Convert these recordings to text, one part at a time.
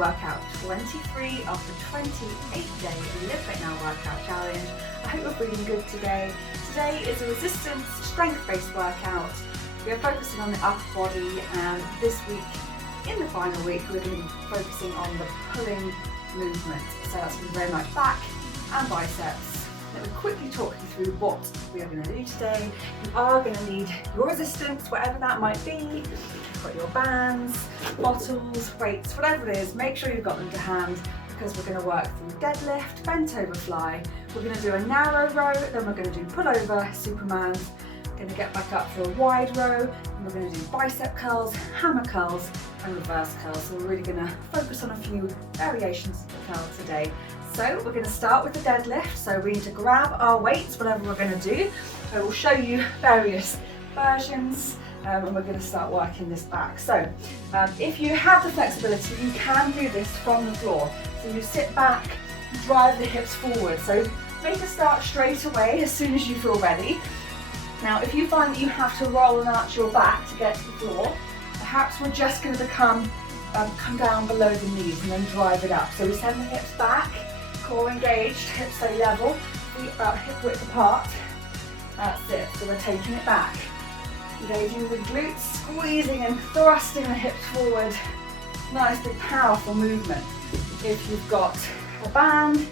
workout 23 of the 28-day LiveFitNow workout challenge. I hope you're feeling good today. Today is a resistance strength-based workout. We are focusing on the upper body, and this week, in the final week, we're going to be focusing on the pulling movement. So that's going to be very much back and biceps. Let me quickly talk you through what we are going to do today. You are going to need your resistance, whatever that might be. You've got your bands, bottles, weights, whatever it is, make sure you've got them to hand, because we're going to work through deadlift, bent overfly. We're going to do a narrow row, then we're going to do pullover, Superman. We're going to get back up for a wide row, and we're going to do bicep curls, hammer curls, and reverse curls. So we're really going to focus on a few variations of the curl today. So we're going to start with the deadlift. So we need to grab our weights, whatever we're going to do. I will show you various versions, and we're going to start working this back. So if you have the flexibility, you can do this from the floor. So you sit back, drive the hips forward. So make a start straight away as soon as you feel ready. Now, if you find that you have to roll and arch your back to get to the floor, perhaps we're just going to come down below the knees and then drive it up. So we send the hips back, core engaged, hips stay level, feet about hip width apart. That's it. So we're taking it back. Engaging with glutes, squeezing and thrusting the hips forward. Nice big powerful movement. If you've got a band,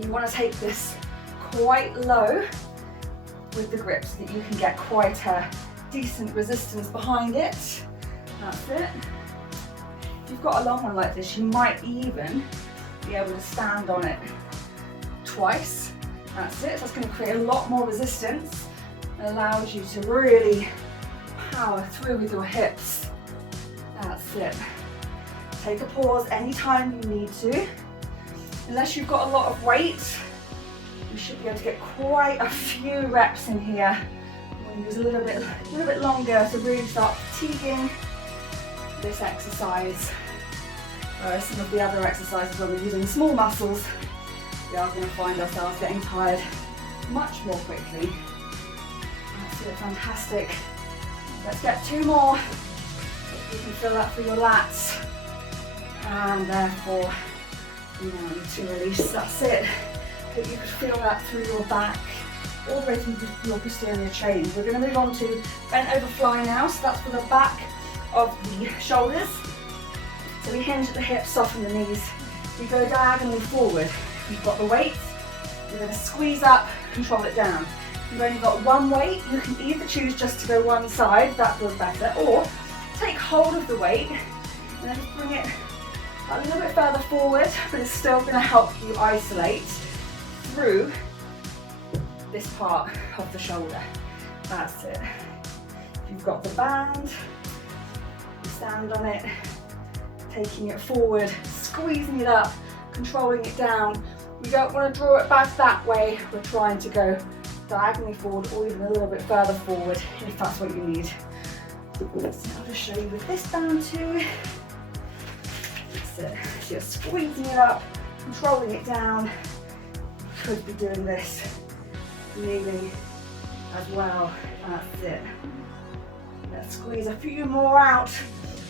you want to take this quite low with the grip so that you can get quite a decent resistance behind it. That's it. If you've got a long one like this, you might even be able to stand on it twice. That's it. So that's going to create a lot more resistance and allows you to really power through with your hips. That's it. Take a pause anytime you need to. Unless you've got a lot of weight, you should be able to get quite a few reps in here. We'll use a little bit longer to really start fatiguing this exercise. Whereas some of the other exercises where we're using small muscles, we are going to find ourselves getting tired much more quickly. That's it, fantastic. Let's get two more. You can feel that through your lats. And therefore, you now need to release. That's it. Hope you could feel that through your back, all the way through your posterior chain. We're going to move on to bent overfly now. So that's for the back of the shoulders. So we hinge at the hips, soften the knees. We go diagonally forward. If you've got the weight, you're going to squeeze up, control it down. If you've only got one weight, you can either choose just to go one side, that feels better, or take hold of the weight and then just bring it a little bit further forward, but it's still going to help you isolate through this part of the shoulder. That's it. If you've got the band, you stand on it, taking it forward, squeezing it up, controlling it down. We don't want to draw it back that way. We're trying to go diagonally forward or even a little bit further forward if that's what you need. So I'll just show you with this band too. That's it. So you're squeezing it up, controlling it down. You could be doing this kneeling as well. That's it. Let's squeeze a few more out.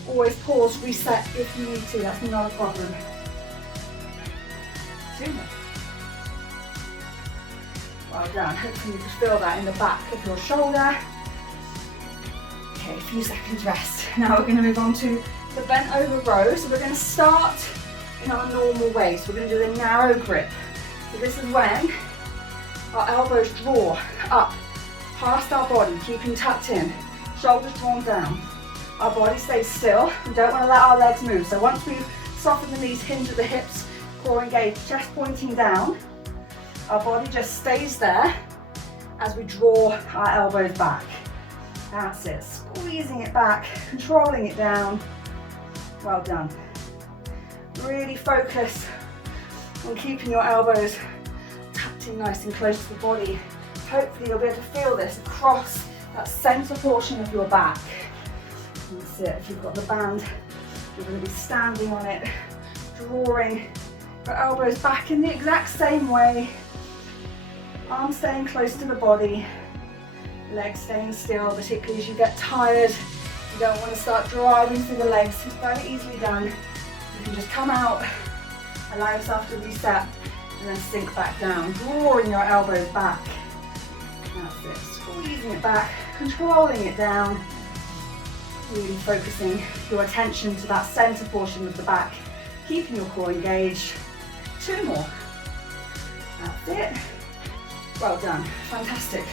Always pause, reset if you need to. That's not a problem. Two more. Well done. Hopefully you can feel that in the back of your shoulder. Okay, a few seconds rest. Now we're going to move on to the bent over row. So we're going to start in our normal way. So we're going to do the narrow grip. So this is when our elbows draw up past our body, keeping tucked in, shoulders drawn down. Our body stays still. We don't want to let our legs move. So once we've softened the knees, hinge at the hips, core engaged, chest pointing down, our body just stays there as we draw our elbows back. That's it. Squeezing it back, controlling it down. Well done. Really focus on keeping your elbows tucked in nice and close to the body. Hopefully you'll be able to feel this across that center portion of your back. That's it. If you've got the band, you're going to be standing on it, drawing your elbows back in the exact same way. Arms staying close to the body, legs staying still, particularly as you get tired. You don't want to start driving through the legs. It's very easily done. You can just come out, allow yourself to reset, and then sink back down, drawing your elbows back. That's it, squeezing it back, controlling it down, really focusing your attention to that center portion of the back, keeping your core engaged. 2 more. That's it. Well done, fantastic.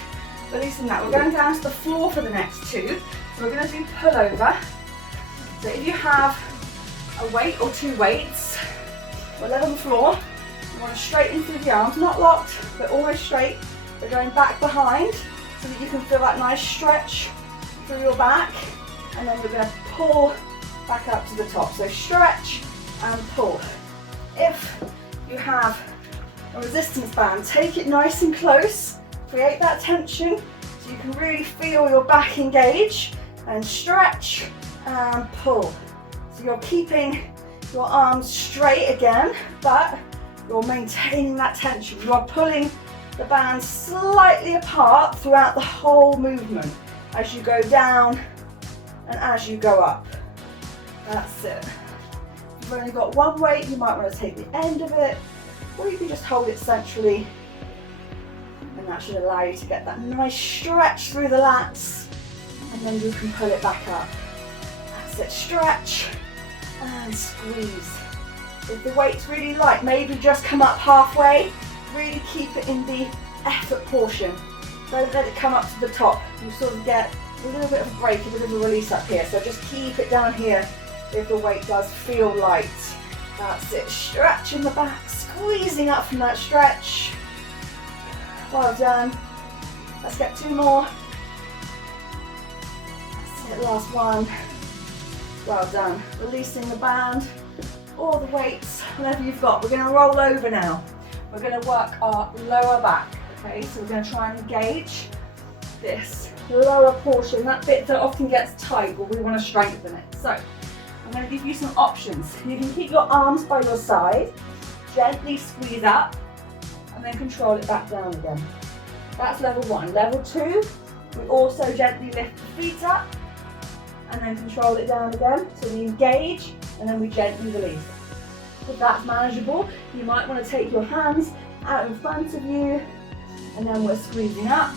Releasing that, we're going down to the floor for the next 2. So we're going to do pullover. So if you have a weight or 2 weights, we'll let on the floor. You want to straighten through the arms, not locked, but almost straight. We're going back behind so that you can feel that nice stretch through your back. And then we're going to pull back up to the top. So stretch and pull. If you have a resistance band, take it nice and close. Create that tension so you can really feel your back engage. And stretch and pull. So you're keeping your arms straight again, but you're maintaining that tension. You are pulling the band slightly apart throughout the whole movement as you go down and as you go up. That's it. If you've only got 1 weight, you might want to take the end of it, or you can just hold it centrally, and that should allow you to get that nice stretch through the lats, and then you can pull it back up. That's it, stretch and squeeze. If the weight's really light, maybe just come up halfway. Really keep it in the effort portion. Don't let it come up to the top. You sort of get a little bit of a break, a bit of a release up here. So just keep it down here if the weight does feel light. That's it, stretching the back, squeezing up from that stretch. Well done. Let's get 2 more. That's it, last one. Well done. Releasing the band, or the weights, whatever you've got. We're going to roll over now. We're going to work our lower back. Okay, so we're going to try and engage this lower portion, that bit that often gets tight, but we want to strengthen it. So I'm going to give you some options. You can keep your arms by your side, gently squeeze up, and then control it back down again. That's level 1. Level 2, we also gently lift the feet up, and then control it down again. So we engage, and then we gently release. If that's manageable, you might want to take your hands out in front of you, and then we're squeezing up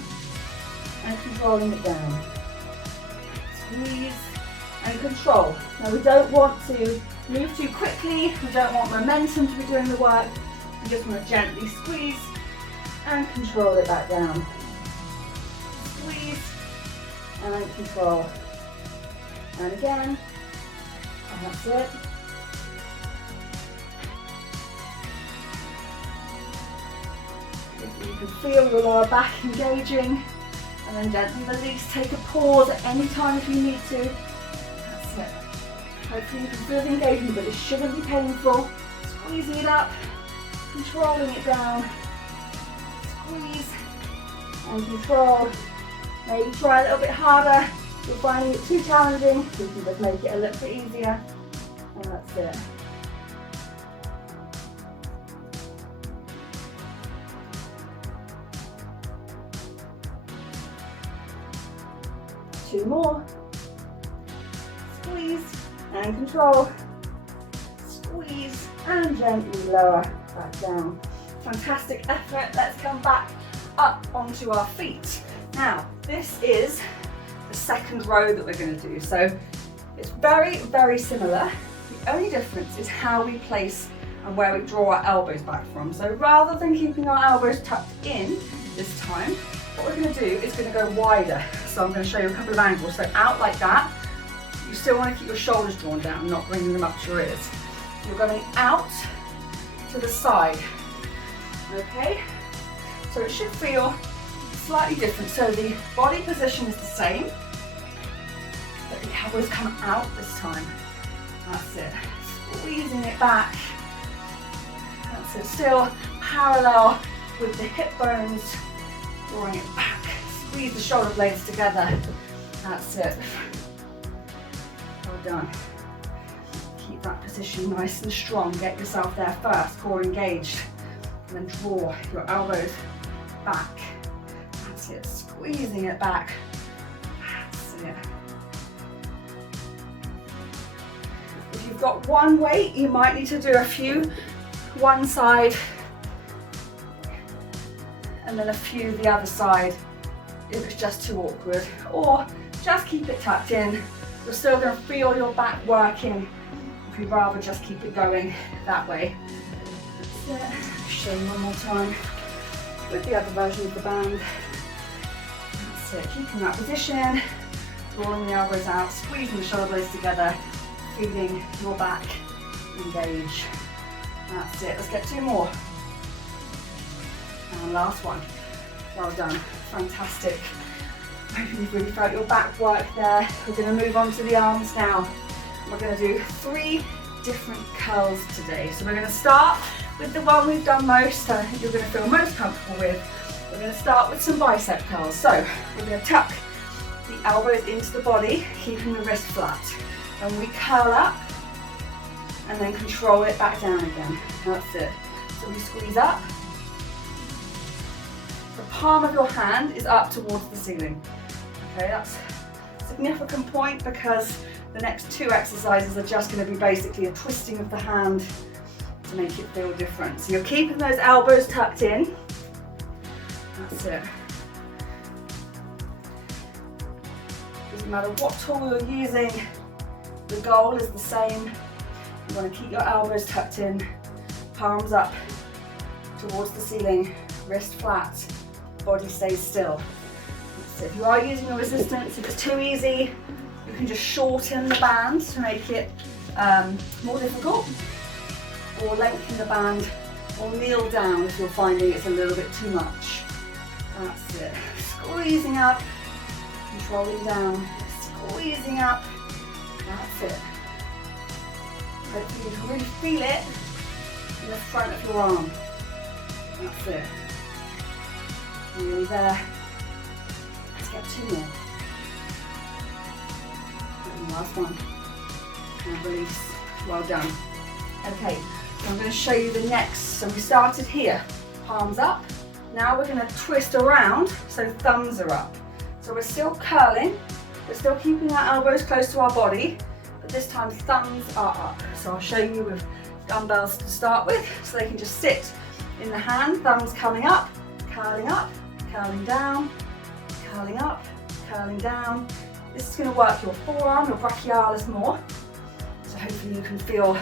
and controlling it down. Squeeze and control. Now we don't want to move too quickly, we don't want momentum to be doing the work, we just want to gently squeeze and control it back down. Squeeze and control. And again, and that's it. You can feel your lower back engaging, and then gently release. Take a pause at any time if you need to. That's it. Hopefully you can feel the engagement, but it shouldn't be painful. Squeezing it up, controlling it down. Squeeze and control. Maybe try a little bit harder. If you're finding it too challenging, you can just make it a little bit easier. And that's it. Two more. Squeeze and control. Squeeze and gently lower back down. Fantastic effort. Let's come back up onto our feet. Now, this is the second row that we're going to do. So it's very, very similar. The only difference is how we place and where we draw our elbows back from. So rather than keeping our elbows tucked in this time, what we're going to do is going to go wider. So I'm going to show you a couple of angles. So out like that. You still want to keep your shoulders drawn down, not bringing them up to your ears. You're going out to the side. Okay? So it should feel slightly different. So the body position is the same, but the elbows come out this time. That's it. Squeezing it back. That's it. Still parallel with the hip bones. Drawing it back. Squeeze the shoulder blades together. That's it. Well done. Keep that position nice and strong. Get yourself there first, core engaged. And then draw your elbows back. That's it. Squeezing it back. That's it. If you've you've got one weight, you might need to do a few one side and then a few the other side if it's just too awkward, or just keep it tucked in. You're still going to feel your back working if you'd rather just keep it going that way. That's it. Show you one more time with the other version of the band. That's it, keeping that position, drawing the elbows out, squeezing the shoulder blades together, feeling your back engage. That's it, let's get 2 more. And last one. Well done, fantastic. I hope you've really felt your back work there. We're going to move on to the arms now. We're going to do 3 different curls today. So we're going to start with the one we've done most, you're going to feel most comfortable with. We're going to start with some bicep curls. So we're going to tuck the elbows into the body, keeping the wrist flat. And we curl up and then control it back down again. That's it. So we squeeze up. The palm of your hand is up towards the ceiling. Okay, that's a significant point because the next 2 exercises are just going to be basically a twisting of the hand to make it feel different. So you're keeping those elbows tucked in. That's it. Doesn't matter what tool you're using, the goal is the same. You want to keep your elbows tucked in, palms up towards the ceiling, wrist flat, body stays still. So if you are using a resistance, if it's too easy, you can just shorten the band to make it more difficult, or lengthen the band, or kneel down if you're finding it's a little bit too much. That's it. Squeezing up, controlling down, squeezing up. That's it. Hopefully you can really feel it in the front of your arm. That's it. Nearly there. Let's get 2 more. And last one. And release. Well done. Okay, so I'm going to show you the next. So we started here, palms up. Now we're going to twist around, so thumbs are up. So we're still curling, we're still keeping our elbows close to our body, but this time thumbs are up. So I'll show you with dumbbells to start with, so they can just sit in the hand, thumbs coming up, curling down, curling up, curling down. This is going to work your forearm, your brachialis more. So hopefully you can feel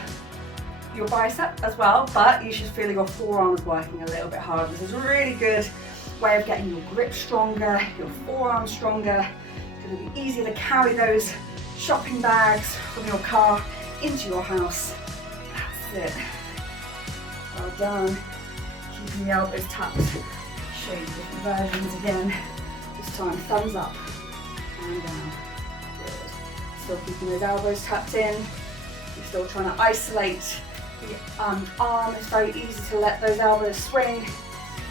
your bicep as well, but you should feel your forearms working a little bit harder. This is a really good way of getting your grip stronger, your forearms stronger. It's going to be easier to carry those shopping bags from your car into your house. That's it. Well done. Keeping the elbows tucked. Show you different versions again. This time thumbs up and down. Good. Still keeping those elbows tucked in. You're still trying to isolate the arm. It's very easy to let those elbows swing.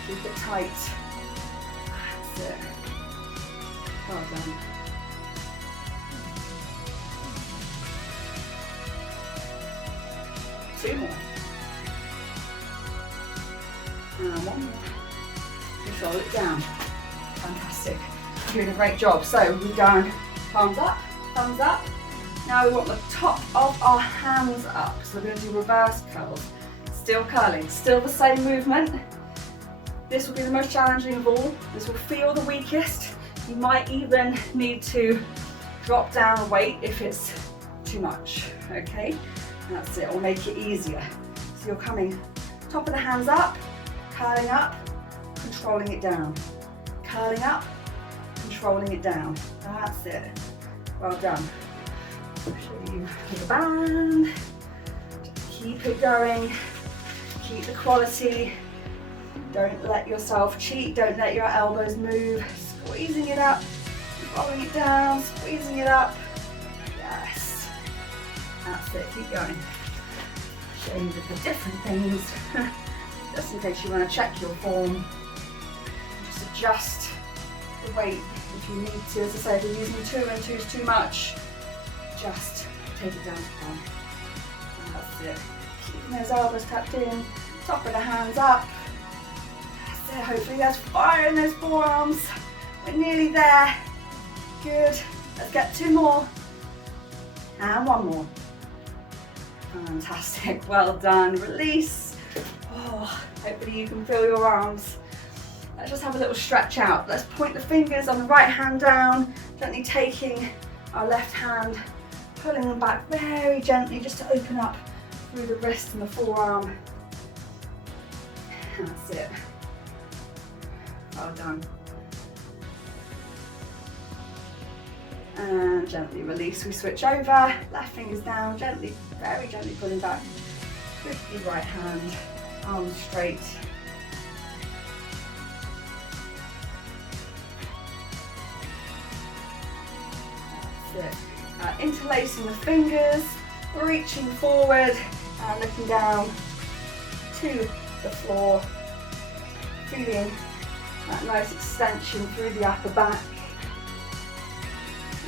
Keep it tight. That's it. Well done. Two more. And one more. Control it down. Fantastic. You're doing a great job. So we've done palms up, thumbs up. Now we want the top of our hands up. So we're going to do reverse curls. Still curling, still the same movement. This will be the most challenging of all. This will feel the weakest. You might even need to drop down a weight if it's too much, okay? That's it, or make it easier. So you're coming top of the hands up, curling up, controlling it down. Curling up, controlling it down. That's it. Well done. I'll show you the band. Just keep it going. Keep the quality. Don't let yourself cheat. Don't let your elbows move. Squeezing it up, rolling it down, squeezing it up. Yes. That's it. Keep going. Show you the different things. Just in case you want to check your form. Just adjust the weight if you need to. As I say, if you're using 2 and 2 is too much, just take it down to 1. That's it. Keeping those elbows tucked in, top of the hands up. That's it. Hopefully there's fire in those forearms. We're nearly there. Good. Let's get 2 more. And 1 more. Fantastic, well done. Release. Oh, hopefully you can feel your arms. Let's just have a little stretch out. Let's point the fingers on the right hand down, gently taking our left hand, pulling them back very gently just to open up through the wrist and the forearm. That's it. Well done. And gently release, we switch over, left fingers down, gently, very gently pulling back with the right hand, arms straight. That's it. Interlacing the fingers, reaching forward and looking down to the floor, feeling that nice extension through the upper back.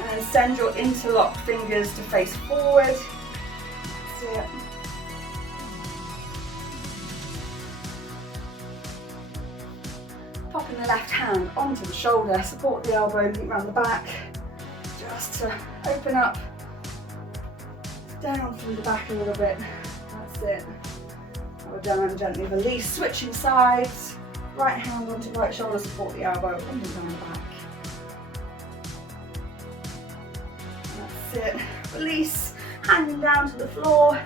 And then send your interlocked fingers to face forward. That's it. Popping the left hand onto the shoulder, support the elbow, meet around the back, just to open up, down through the back a little bit. That's it. Well done, gently release, switching sides, right hand onto right shoulder, support the elbow, up and down the back. That's it. Release, hanging down to the floor.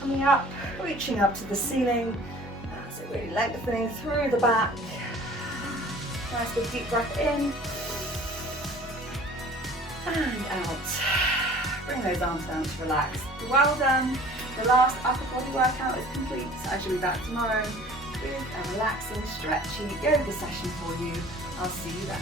Coming up, reaching up to the ceiling. That's it, really lengthening through the back. Nice big deep breath in. And out. Bring those arms down to relax. Well done. The last upper body workout is complete. I shall be back tomorrow with a relaxing, stretchy yoga session for you. I'll see you then.